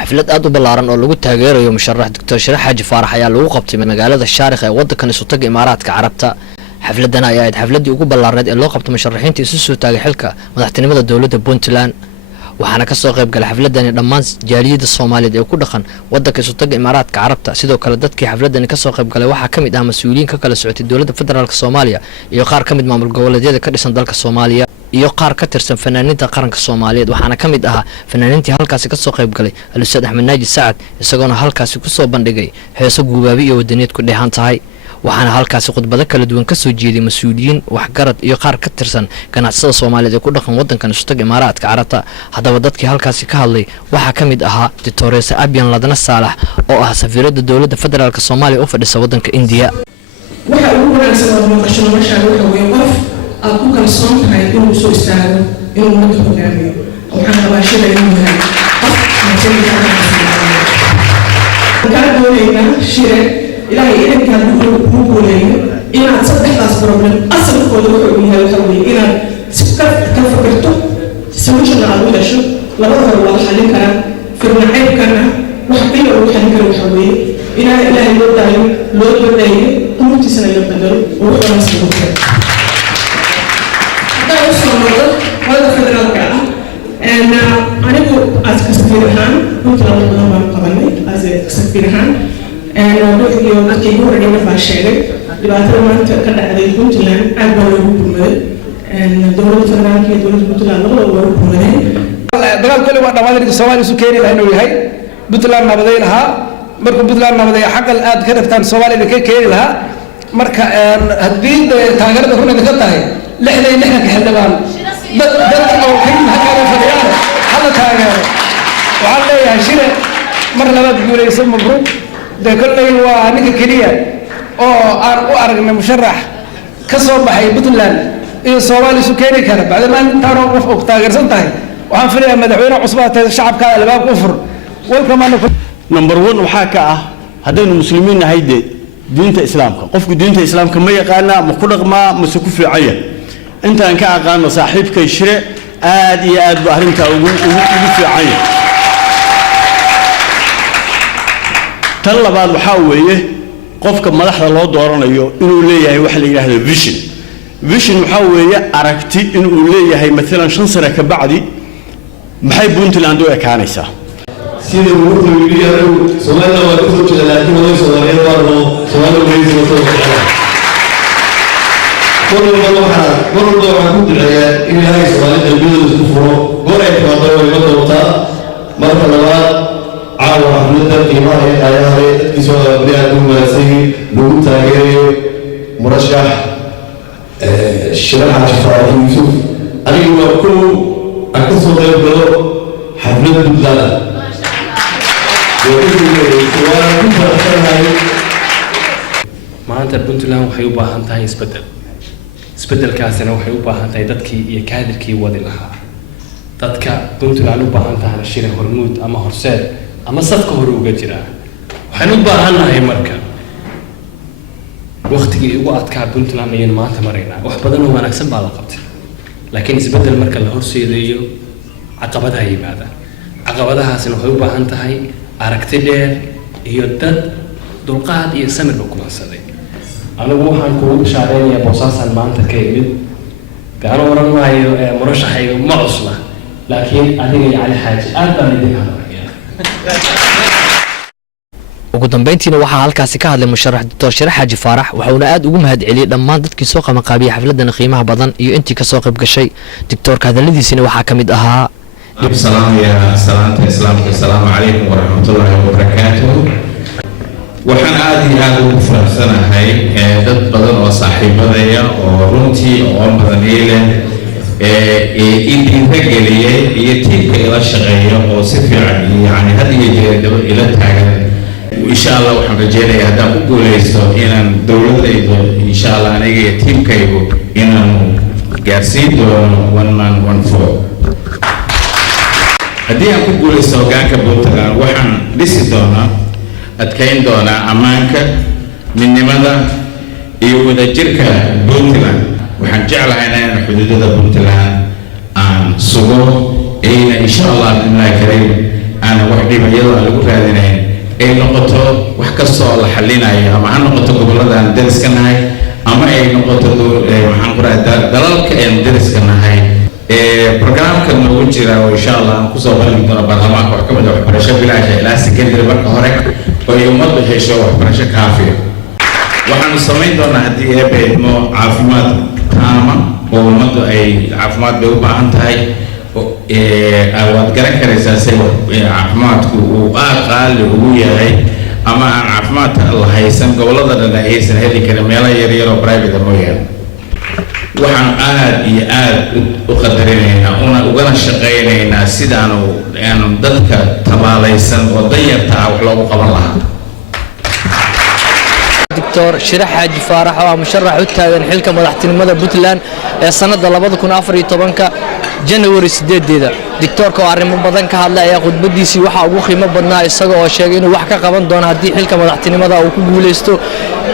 xaflad aad u ballaaran oo lagu taageerayo musharax Dr. Sharax Xaaji Faarax ayaa lagu qabtay magaalada Shaarikh ee waddanka Isutaga Imaaraadka Carabta. xafladan ayaa ahayd xafladii ugu ballaareed ee loo qabtay musharaxiinta isu soo taagay xilka madaxtinimada dawladda Puntland. waxaana ka soo qayb galay xafladani dhammaan jaaliyada Soomaaliyeed ee ku dhaqan waddanka Isutaga Imaaraadka Carabta. sidoo kale dadkii xafladani ka soo qayb galay waxaa ka mid ah mas'uuliyiin ka kala socotay dawladda federaalka Soomaaliya iyo qaar ka mid maamul goboleedyada ka dhisan dalka Soomaaliya iyo qaar ka tirsan fanaaniinta qaranka Soomaaliyeed. waxaana ka mid ah fanaaniintii halkaas ka soo qayb galay Al-Ustaad Axmed Naaji Sacad isagoona halkaas ku soo bandhigay heeso guubaabi iyo wadaniyeed ku dheehan tahay. waxaana halkaas khudbado kala duwan ka soo jeeday mas'uuliyiin waxgarad iyo qaar ka tirsan ganacsatada Soomaaliyeed ee ku dhaqan waddankan Isutaga Imaaraadka Carabta. haddaba dadkii halkaas ka hadlay waxaa ka mid ahaa Dr. Abyan Ladna Saalax oo ah safiirada dawladda federaalka Soomaaliya oo fadhisa waddanka India. waxa ugu wanaagsan oo maqasho noloshaada waxa weeye qof aad ku kalsoon tahay inuu soo istaago inuu mid hogaamiyo. waxaan rabaa shida inuu yahay qof markaa doonaynaa shire ilaahay idinkaan kuu gooleeyo inaad saddexdaas problem asalkooda wuxuu yahay waxa weeye inaad si ka fikirto solution aad u hesho. labada hore waa la xallin karaa firnacaybkana waxa kaliya ugu xallin kara waxa weeye ilaahay loo daayo loo badeeyo qulubtiisana la bedelo oo wuxuu naas ugu jiro. haddaa u soo noqdo qolada federaalka ah anigu as ka safiir ahaan Puntland badan baan qabanay as safiir ahaan iyo dadkii ugu horreeyay baa sheegay dhibaatada maanta ka dhacday Puntland aad baa loogu gurmaday. dowladda federaalka iyo dowladda Puntland labadaba waa u gurmadeen. dagaal kale waa dhamaadka Soomaaliya isu keenay inuu yahay Puntland nabaday lahaa marka Puntland nabaday xaqal aad ka dhigtaan Soomaaliya ka keenay lahaa marka haddii taageerada runta ka tahay lixdan ka xildhibaan dadka oo keenay hakada fadhiyaan hal taageero waxaan leeyahay shire mar labaad guuleysan mabruuq ده كله هو نك كلية أو أرجع مشرح كسر بحي بطلان إيه سوالي سكيني كذا بعد ما ترى وفق تاجر سنتهي وعن فريق مدحونا عصبات الشعب كذا الباب كفر والكمان نمبر 1 وحكا هذين المسلمين هيدي دينة الإسلام قفك دينة الإسلام كما يقالنا مخلق ما مسكوف في عين أنت أنك أقام صاحبك يشرع آدي آد بحرمك في عين طلبات محاوية قفك مدحنا الله دورانيو إنه ليه واحد يراهد فيشن محاوية أركتي إنه ليه مثلا شنصرة كبعدي محيب بنتلان دوية كانيسة سيدي الموت اللي يقولوا سوالنا وقفوا كذا لكن ما يسوون غير بارو سوالنا ما يسوون كل مرة كنت العيال إني هاي سوالنا البيض يسوفروا قرأت ما ضوي ما ضوطا مرة لبعض عاو حملتا قيمة آياري إسوا بريادو ماسي لغو تاغيري مرشح الشرح عشفاء يوسف أنا يقول كل أكسو غير بلو حفلة بلدانا maanta Puntland waxay u baahan tahay isbedelkaasina waxay u baahan tahay dadkii iyo kaadirkii wadi lahaa dadka Puntland u baahan tahay shir hormuud ama horseed ama safka hore uga jira waxaan u baahanahay marka waqtigii ugu adkaa Puntland ayaan maanta mareynaa wax badan oo wanaagsan baa la qabtay laakiin isbedel marka la horseedayo caqabadaha yimaada caqabadahaasina waxay u baahan tahay aragti dheer iyo dad dulqaad iyo samir ku baxsaday. anigu waxaan ku shaqeeyaa boosaasan maanta ka yimid gaar oran maayo murashaxayga ma cusla laakiin adiga yani xaaji aad baan idin hadlayaa. ugu dambeyntiina waxaa halkaas ka hadlay musharax Dr. Sharax Xaaji Faarax waxaana aad ugu mahadceliyay dhammaan dadkii soo qabanqaabiyay xafladan qiimaha badan iyo intii ka soo qayb gashay. Dr. hadaladiisina waxaa ka mid ahaa السلام يا سلامة الإسلام السلام عليكم ورحمة الله وبركاته. وحن عادي هذا فرصنا هاي ضد بدن وصاحب بدايا ورنتي وعمرنيله إنتي تجليه يتيك إلى الشغية وصفر يعني هذه يجري إلى التعب وإن شاء الله وحن رجالي هذا أقول إستو إن الدولة إن شاء الله أنا يتيم كيبو إن جالسين one man one vote. haddii aan ku guulaysto hoggaanka Puntland waxaan dhisi doonaa adkayn doonaa ammaanka midnimada iyo wadajirka Puntland waxaan jeclahay inaan xuduudada Puntland aan sugo إن شاء الله بإذن الله كريم aanan wax dhiba iyadoo aan lagu raadinayn ay noqoto wax kastoo la xallinayo ama ha noqoto gobollada aan dariska nahay ama ay noqoto maxaan ku rahay dalalka aan dariska nahay barnaamijka noogu jira oo insha Allah aan kusoo ballan doono baarlamaanka wax ka mid ah waxbarasho bilaash ilaa secondary marka hore oo ay ummaddu hesho waxbarasho kaafiya waxaanu samayn doonaa haddii ay beedmo caafimaad taama oo ummaddu ay caafimaad bay u baahan tahay waad garan karaysaa se caafimaadku uu qaali ugu yahay ama aan caafimaad la haysan gobollada dhan aysan heli karin meelo yaryar oo private mooyaane waxaan aad iyo aad u qadarinaynaa una ugana shaqaynaynaa sidaanu dadka tabaalaysan oo danyarta ah wax loogu qaban lahaa دكتور شرح حاج فارح ومشرح التاجر حلك مدحتنمada Puntland ee sanada 2014 January 8 دكتور كو arimo badan ka hadlay ayaa khudbadiisii waxa ugu qiimo badnaa isaga oo sheegay inuu wax ka qaban doono hadii xilka madaxtinimada uu ku guuleysto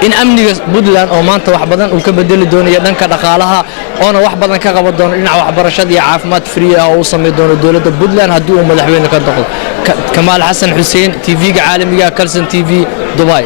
in amniga Puntland oo maanta wax badan uu ka bedeli doono dhanka dhaqaalaha oo wax badan ka qaban doono dhinaca waxbarashada iyo caafimaad free ah oo sameey doono dawladda Puntland hadii uu madaxweyne ka noqdo Kamal Hassan Hussein TV-ga caalamiga Kalson TV Dubai